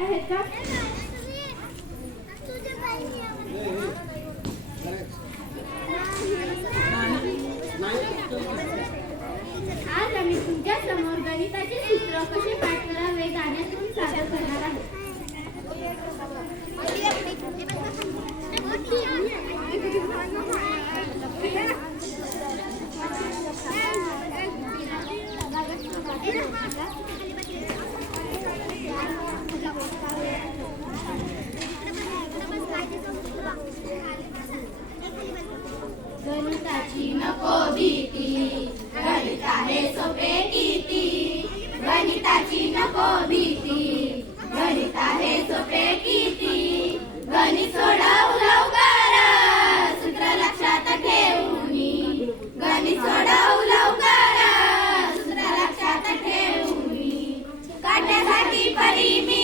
Evet, kalk. Evet, ही नको भीती सोपे किती. गणिताची नको भीती. सोपे किती. गणित सोडव लवकर सूत्र लक्षात ठेवून. गणित सोडव लवकर सूत्र लक्षात ठेवून. काट्यासाठी परिमी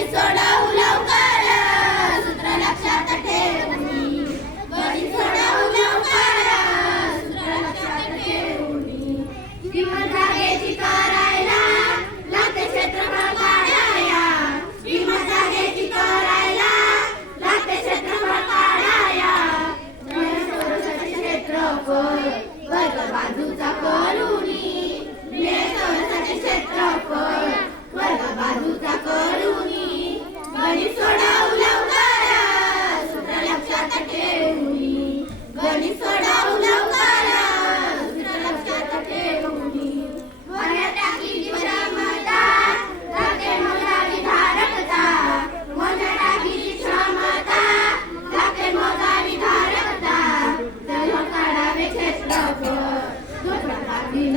ಬಿಡಿಸೋಣ